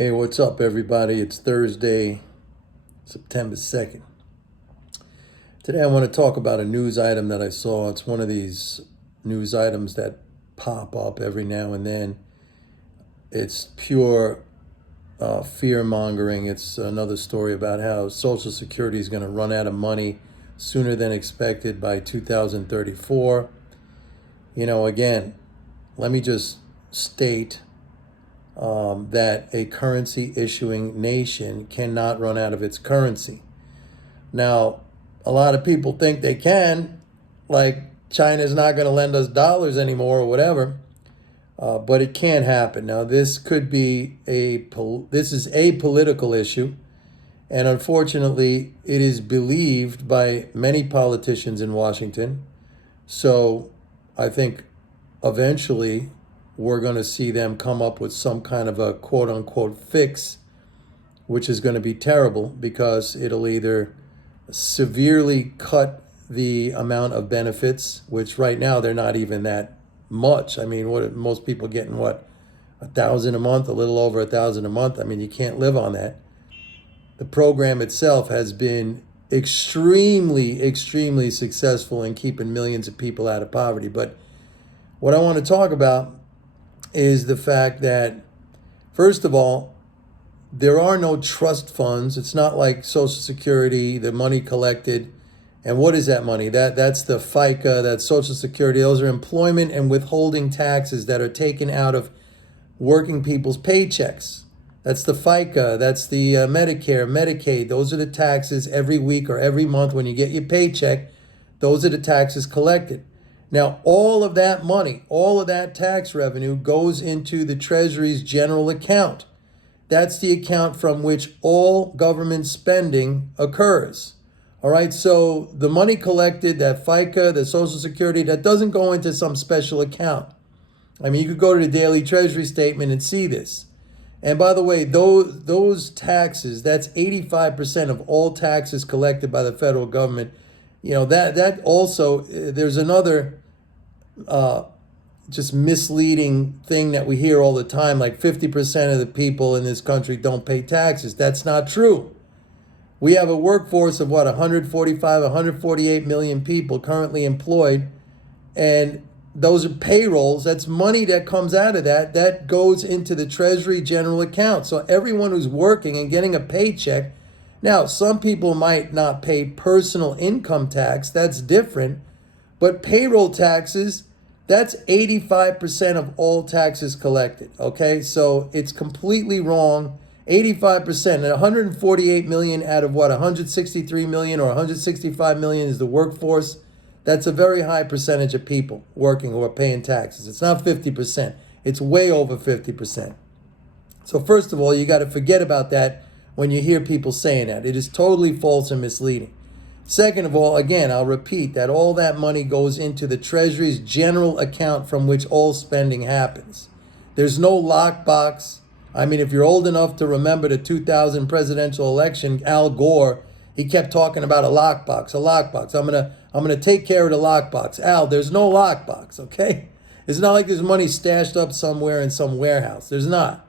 Hey, what's up, everybody? It's Thursday, September 2nd. Today, I want to talk about a news item that I saw. It's one of these news items that pop up every now and then. It's pure fear mongering. It's another story about how Social Security is going to run out of money sooner than expected by 2034. Again, let me just state that a currency issuing nation cannot run out of its currency. Now, a lot of people think they can, like China's not going to lend us dollars anymore or whatever, but it can't happen. Now, this is a political issue, and unfortunately, it is believed by many politicians in Washington. So, I think eventually we're going to see them come up with some kind of a quote unquote fix, which is going to be terrible because it'll either severely cut the amount of benefits, which right now they're not even that much. I mean, what most people getting, what, $1,000 a month, a little over $1,000 a month. I mean, you can't live on that. The program itself has been extremely successful in keeping millions of people out of poverty. But what I want to talk about is the fact that, first of all, there are no trust funds. It's not like Social Security, the money collected. And what is that money? That's the FICA, that's Social Security. Those are employment and withholding taxes that are taken out of working people's paychecks. That's the FICA, that's the Medicare, Medicaid. Those are the taxes every week or every month when you get your paycheck. Those are the taxes collected. Now, all of that money, all of that tax revenue goes into the Treasury's general account. That's the account from which all government spending occurs. All right, so the money collected, that FICA, the Social Security, that doesn't go into some special account. I mean, you could go to the daily Treasury statement and see this. And by the way, those taxes, that's 85% of all taxes collected by the federal government. That also, there's another just misleading thing that we hear all the time, like 50% of the people in this country don't pay taxes. That's not true. We have a workforce of 145, 148 million people currently employed, and those are payrolls. That's money that comes out of that goes into the Treasury general account. So everyone who's working and getting a paycheck. Now, some people might not pay personal income tax. That's different. But payroll taxes, that's 85% of all taxes collected. Okay, so it's completely wrong. 85%, and 148 million out of 163 million or 165 million is the workforce. That's a very high percentage of people working who are paying taxes. It's not 50%. It's way over 50%. So first of all, you got to forget about that when you hear people saying that. It is totally false and misleading. Second of all, again, I'll repeat that all that money goes into the Treasury's general account from which all spending happens. There's no lockbox. I mean, if you're old enough to remember the 2000 presidential election, Al Gore, he kept talking about a lockbox, a lockbox. I'm gonna take care of the lockbox. Al, there's no lockbox, okay? It's not like there's money stashed up somewhere in some warehouse. There's not.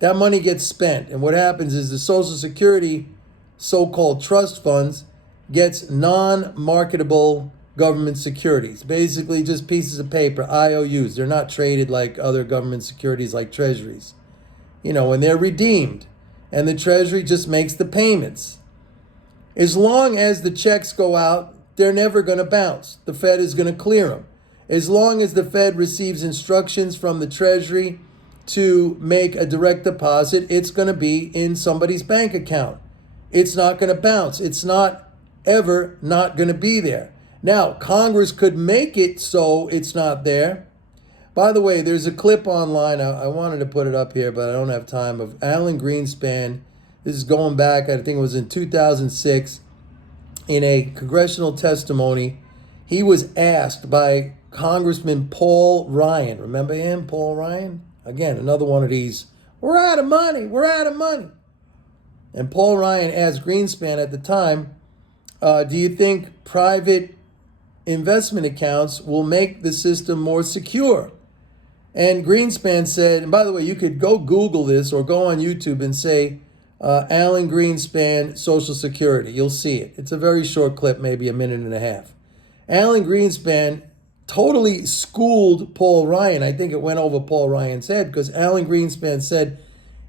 That money gets spent, and what happens is the Social Security so-called trust funds gets non-marketable government securities, basically just pieces of paper, IOUs. They're not traded like other government securities like treasuries. And they're redeemed, and the Treasury just makes the payments. As long as the checks go out, they're never going to bounce. The Fed is going to clear them. As long as the Fed receives instructions from the Treasury to make a direct deposit, it's going to be in somebody's bank account. It's not going to bounce. It's not ever not going to be there. Now, Congress could make it so it's not there. By the way, there's a clip online. I wanted to put it up here, but I don't have time, of Alan Greenspan. This is going back, I think it was in 2006, in a congressional testimony. He was asked by Congressman Paul Ryan. Remember him, Paul Ryan? Again, another one of these, we're out of money, we're out of money. And Paul Ryan asked Greenspan at the time, do you think private investment accounts will make the system more secure? And Greenspan said, and by the way, you could go Google this or go on YouTube and say, Alan Greenspan, Social Security. You'll see it. It's a very short clip, maybe a minute and a half. Alan Greenspan totally schooled Paul Ryan. I think it went over Paul Ryan's head because Alan Greenspan said,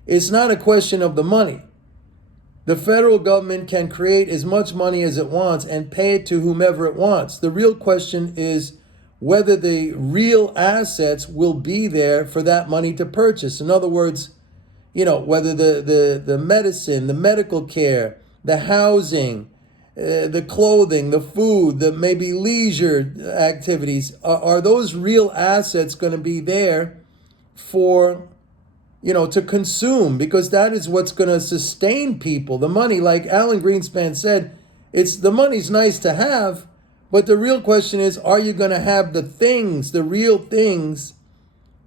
it's not a question of the money. The federal government can create as much money as it wants and pay it to whomever it wants. The real question is whether the real assets will be there for that money to purchase. In other words, whether the medicine, the medical care, the housing, the clothing, the food, the maybe leisure activities, are those real assets going to be there for, to consume? Because that is what's going to sustain people. The money, like Alan Greenspan said, the money's nice to have, but the real question is, are you going to have the things, the real things,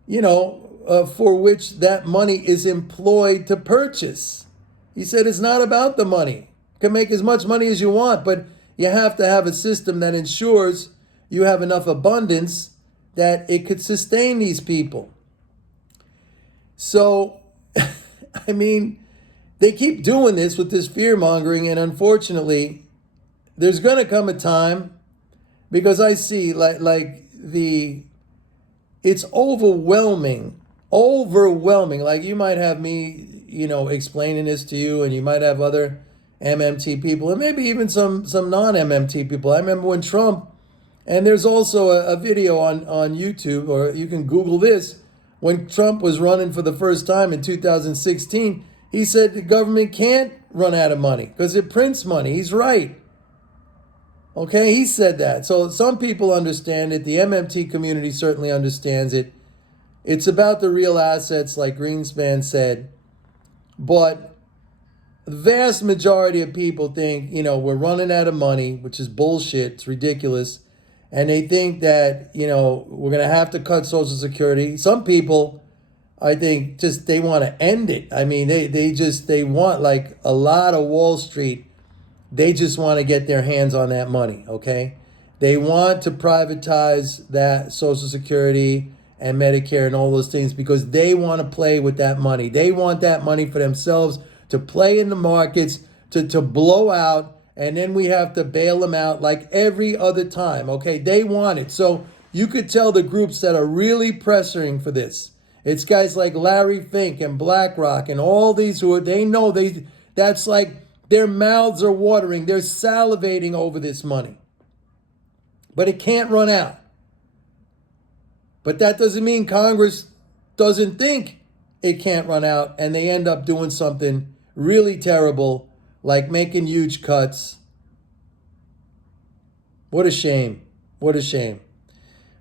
for which that money is employed to purchase? He said it's not about the money. You can make as much money as you want, but you have to have a system that ensures you have enough abundance that it could sustain these people. So, I mean, they keep doing this with this fear mongering, and unfortunately, there's going to come a time, because I see it's overwhelming. Like, you might have me, explaining this to you, and you might have other MMT people, and maybe even some non-MMT people. I remember when Trump, and there's also a video on YouTube, or you can Google this, when Trump was running for the first time in 2016, he said the government can't run out of money because it prints money. He's right. Okay, he said that. So some people understand it. The MMT community certainly understands it. It's about the real assets, like Greenspan said. But the vast majority of people think, we're running out of money, which is bullshit. It's ridiculous. And they think that, we're going to have to cut Social Security. Some people, I think, they want to end it. I mean, they want, like a lot of Wall Street, they just want to get their hands on that money, okay? They want to privatize that Social Security and Medicare and all those things because they want to play with that money. They want that money for themselves to play in the markets, to blow out, and then we have to bail them out like every other time, okay? They want it. So you could tell the groups that are really pressuring for this. It's guys like Larry Fink and BlackRock and all these that's like their mouths are watering. They're salivating over this money. But it can't run out. But that doesn't mean Congress doesn't think it can't run out, and they end up doing something really terrible, like making huge cuts. What a shame. What a shame.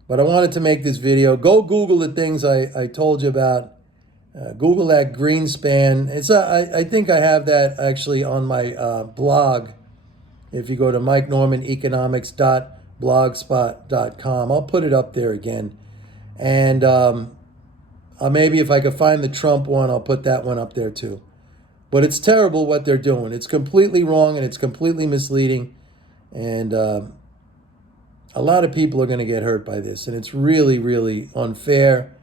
But I wanted to make this video. Go Google the things I told you about. Google that Greenspan. I think I have that actually on my blog. If you go to MikeNormanEconomics.blogspot.com, I'll put it up there again. And maybe if I could find the Trump one, I'll put that one up there too. But it's terrible what they're doing. It's completely wrong and it's completely misleading. And a lot of people are going to get hurt by this. And it's really, really unfair.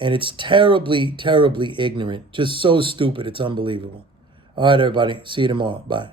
And it's terribly, terribly ignorant. Just so stupid. It's unbelievable. All right, everybody. See you tomorrow. Bye.